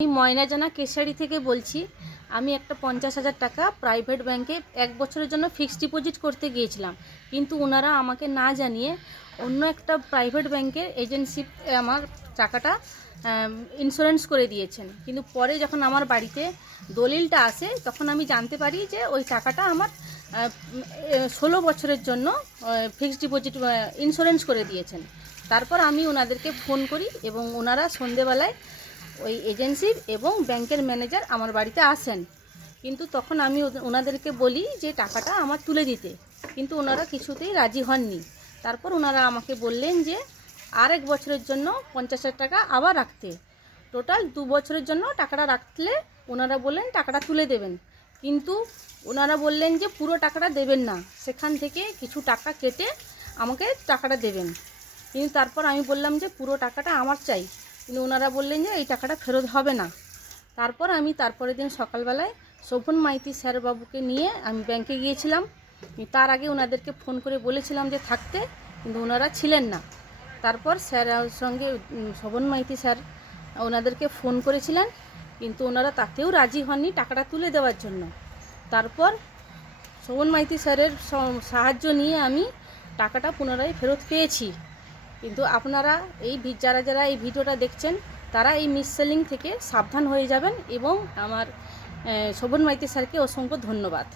আমি ময়নাজানা কেশারি থেকে বলছি। আমি একটা 50,000 টাকা প্রাইভেট ব্যাংকে 1 বছরের জন্য ফিক্সড ডিপোজিট করতে গিয়েছিলাম, কিন্তু ওনারা আমাকে না জানিয়ে অন্য একটা প্রাইভেট ব্যাংকের এজেন্সি আমার টাকাটা ইন্স্যুরেন্স করে দিয়েছেন। কিন্তু পরে যখন আমার বাড়িতে দলিলটা আসে তখন আমি জানতে পারি যে ওই টাকাটা আমার 16 বছরের জন্য ফিক্সড ডিপোজিট ইন্স্যুরেন্স করে দিয়েছেন। তারপর আমি ওনাদেরকে ফোন করি এবং ওনারা সন্ধেবেলায় ওই এজেন্সির এবং ব্যাংকের ম্যানেজার আমার বাড়িতে আসেন। কিন্তু তখন আমি ওনাদেরকে বলি যে টাকাটা আমার তুলে দিতে, কিন্তু ওনারা কিছুতেই রাজি হননি। তারপর ওনারা আমাকে বললেন যে আর 1 বছরের জন্য 50,000 টাকা আবার রাখতে, টোটাল 2 বছরের জন্য টাকাটা রাখলে ওনারা বললেন টাকাটা তুলে দেবেন। কিন্তু ওনারা বললেন যে পুরো টাকাটা দেবেন না, সেখান থেকে কিছু টাকা কেটে আমাকে টাকাটা দেবেন। কিন্তু তারপর আমি বললাম যে পুরো টাকাটা আমার চাই, কিন্তু ওনারা বললেন যে এই টাকাটা ফেরত হবে না। তারপর আমি তারপরের দিন সকালবেলায় শোভন মাইতি স্যারবাবুকে নিয়ে আমি ব্যাংকে গিয়েছিলাম। তার আগে ওনাদেরকে ফোন করে বলেছিলাম যে থাকতে, কিন্তু ওনারা ছিলেন না। তারপর স্যার সঙ্গে শোভন মাইতি স্যার ওনাদেরকে ফোন করেছিলেন, কিন্তু ওনারা তাতেও রাজি হননি টাকাটা তুলে দেওয়ার জন্য। তারপর শোভন মাইতি স্যারের সাহায্য নিয়ে আমি টাকাটা পুনরায় ফেরত পেয়েছি। কিন্তু আপনারা যারা যারা এই ভিডিওটা দেখছেন তারা এই মিসসেলিং থেকে সাবধান হয়ে যাবেন এবং আমার শোভন মাইতি স্যারকে অসংখ্য ধন্যবাদ।